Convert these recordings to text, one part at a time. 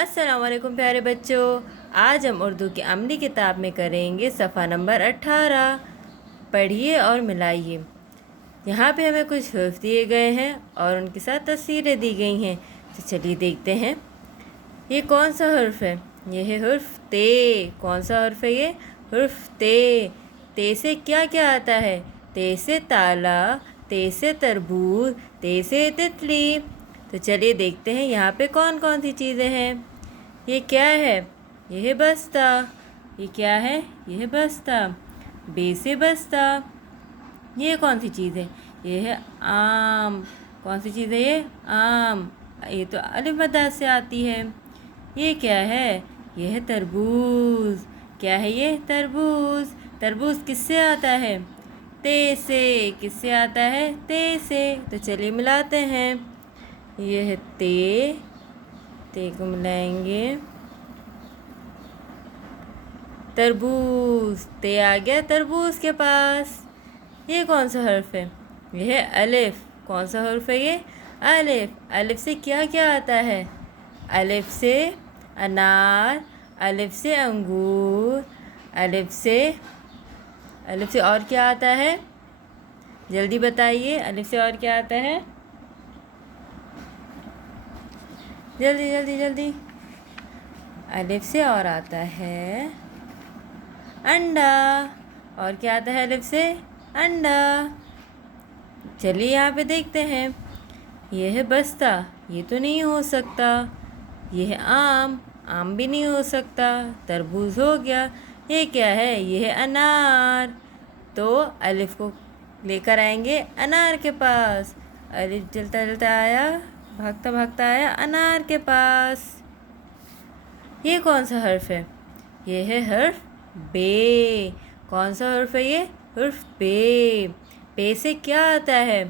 السلام علیکم پیارے بچوں، آج ہم اردو کی عملی کتاب میں کریں گے صفحہ نمبر 18۔ پڑھیے اور ملائیے۔ یہاں پہ ہمیں کچھ حروف دیے گئے ہیں اور ان کے ساتھ تصویریں دی گئی ہیں، تو چلیے دیکھتے ہیں یہ کون سا حرف ہے۔ یہ ہے حرف تے۔ کون سا حرف ہے یہ؟ حرف تے۔ تے سے کیا کیا آتا ہے؟ تے سے تالا، تے سے تربوز، تے سے تتلی۔ تو چلیے دیکھتے ہیں یہاں پہ کون کون سی چیزیں ہیں۔ یہ کیا ہے؟ یہ ہے بستہ۔ یہ کیا ہے؟ یہ ہے بستہ۔ بے سے بستہ۔ یہ کون سی چیز ہے؟ یہ ہے آم۔ کون سی چیز ہے یہ؟ آم۔ یہ تو الف مد سے آتی ہے۔ یہ کیا ہے؟ یہ ہے تربوز۔ کیا ہے یہ؟ تربوز۔ تربوز کس سے آتا ہے؟ تے سے۔ کس سے آتا ہے؟ تے سے۔ تو چلیے ملاتے ہیں۔ یہ ہے تے۔ تے کو ملائیں گے۔ تربوز۔ تے آ گیا تربوز کے پاس۔ یہ کون سا حرف ہے؟ یہ ہے الف۔ کون سا حرف ہے یہ؟ الف۔ الف سے کیا کیا آتا ہے؟ الف سے انار، الف سے انگور، الف سے اور کیا آتا ہے؟ جلدی بتائیے، الف سے اور کیا آتا ہے؟ جلدی جلدی جلدی۔ الف سے اور آتا ہے انڈا۔ اور کیا آتا ہے الف سے؟ انڈا۔ چلیے یہاں پہ دیکھتے ہیں۔ یہ ہے بستہ۔ یہ تو نہیں ہو سکتا۔ یہ ہے آم۔ آم بھی نہیں ہو سکتا۔ تربوز ہو گیا۔ یہ کیا ہے؟ یہ ہے انار۔ تو الف کو لے کر آئیں گے انار کے پاس۔ الف چلتا چلتا آیا، بھاگتا بھاگتا آیا انار کے پاس۔ یہ کون سا حرف ہے؟ یہ ہے حرف بے۔ کون سا حرف ہے یہ؟ حرف بے۔ بے سے کیا آتا ہے؟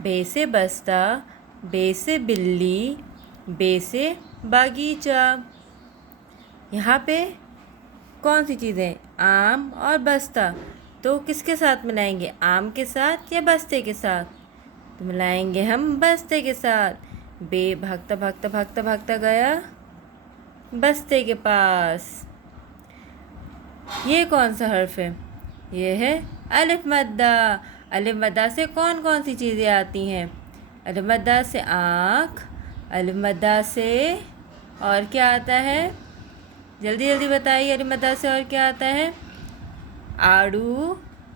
بے سے بستہ، بے سے بلی، بے سے باغیچہ۔ یہاں پہ کون سی چیزیں؟ آم اور بستہ۔ تو کس کے ساتھ ملائیں گے؟ آم کے ساتھ یا بستے کے ساتھ؟ تو ملائیں گے ہم بستے کے ساتھ۔ بے بھاگتا بھاگتا بھاگتا بھاگتا گیا بستے کے پاس۔ یہ کون سا حرف ہے؟ یہ ہے الف مدہ۔ الف مدہ سے کون کون سی چیزیں آتی ہیں؟ الف مدہ سے آنکھ، الف مدہ سے اور کیا آتا ہے؟ جلدی جلدی بتائیے، الف مدہ سے اور کیا آتا ہے؟ آڑو،